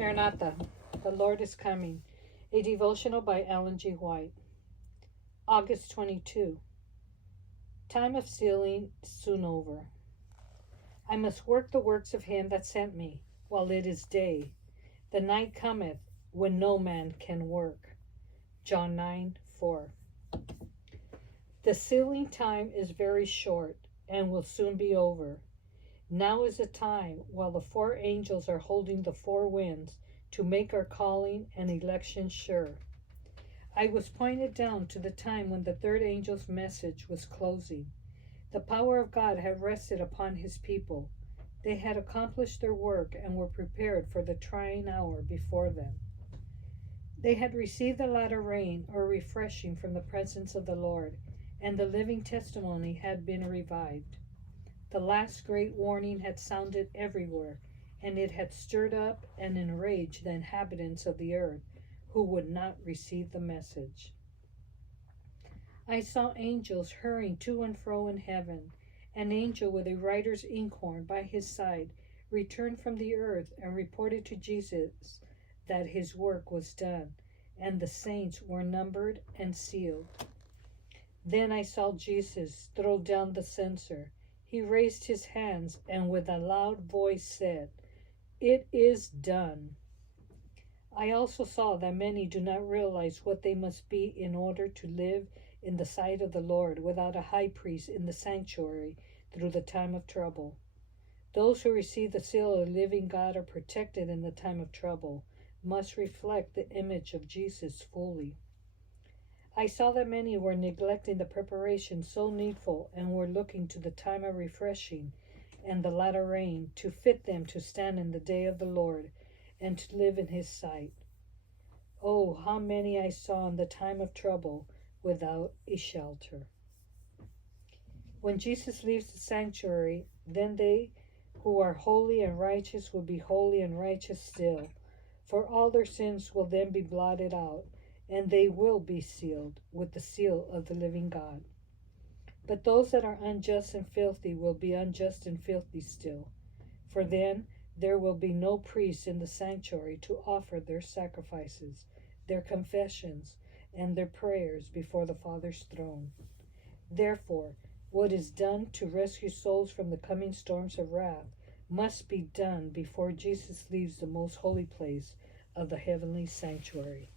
Maranatha, the Lord is coming. A devotional by Ellen G. White. August 22. Time of stealing soon over. I must work the works of him that sent me, while it is day. The night cometh, when no man can work. John 9:4. The sealing time is very short, and will soon be over. Now is the time while the four angels are holding the four winds to make our calling and election sure. I was pointed down to the time when the third angel's message was closing. The power of God had rested upon his people. They had accomplished their work and were prepared for the trying hour before them. They had received the latter rain or refreshing from the presence of the Lord, and the living testimony had been revived. The last great warning had sounded everywhere, and it had stirred up and enraged the inhabitants of the earth who would not receive the message. I saw angels hurrying to and fro in heaven. An angel with a writer's inkhorn by his side returned from the earth and reported to Jesus that his work was done, and the saints were numbered and sealed. Then I saw Jesus throw down the censer. He raised his hands and with a loud voice said, "It is done." I also saw that many do not realize what they must be in order to live in the sight of the Lord without a high priest in the sanctuary through the time of trouble. Those who receive the seal of the living God are protected in the time of trouble, must reflect the image of Jesus fully. I saw that many were neglecting the preparation so needful and were looking to the time of refreshing and the latter rain to fit them to stand in the day of the Lord and to live in his sight. Oh, how many I saw in the time of trouble without a shelter. When Jesus leaves the sanctuary, then they who are holy and righteous will be holy and righteous still, for all their sins will then be blotted out, and they will be sealed with the seal of the living God. But those that are unjust and filthy will be unjust and filthy still, for then there will be no priest in the sanctuary to offer their sacrifices, their confessions, and their prayers before the Father's throne. Therefore, what is done to rescue souls from the coming storms of wrath must be done before Jesus leaves the most holy place of the heavenly sanctuary.